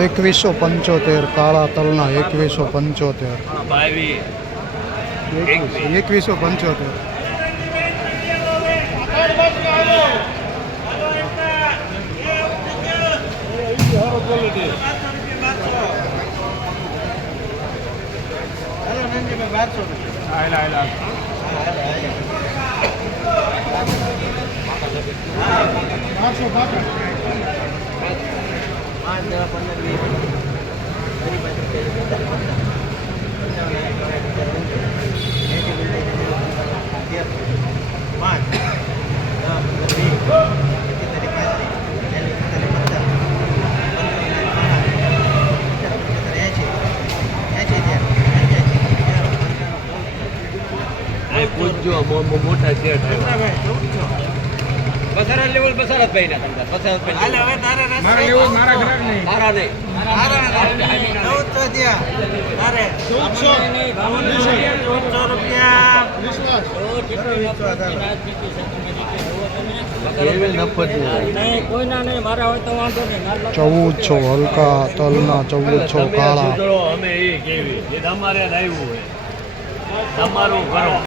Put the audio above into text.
એકવીસો 75 કાળા તલના 2175 2175 મોટા શેઠ બસારા લેવલ બસારતભાઈ ના તમને બસારતભાઈ હાલે હવે તારે મારા લેવલ મારા ઘર નહીં મારા નહીં મારા 14 દિયા તારે 1400 રૂપિયા વિશ્વાસ કેવી નફત નહીં કોઈના નહીં મારા હોય તો વાંધો નહીં 1400 હલકા તલના 1400 કાળા અમે એ કેવી એ તમારે આવ્યું હોય તમારું કરો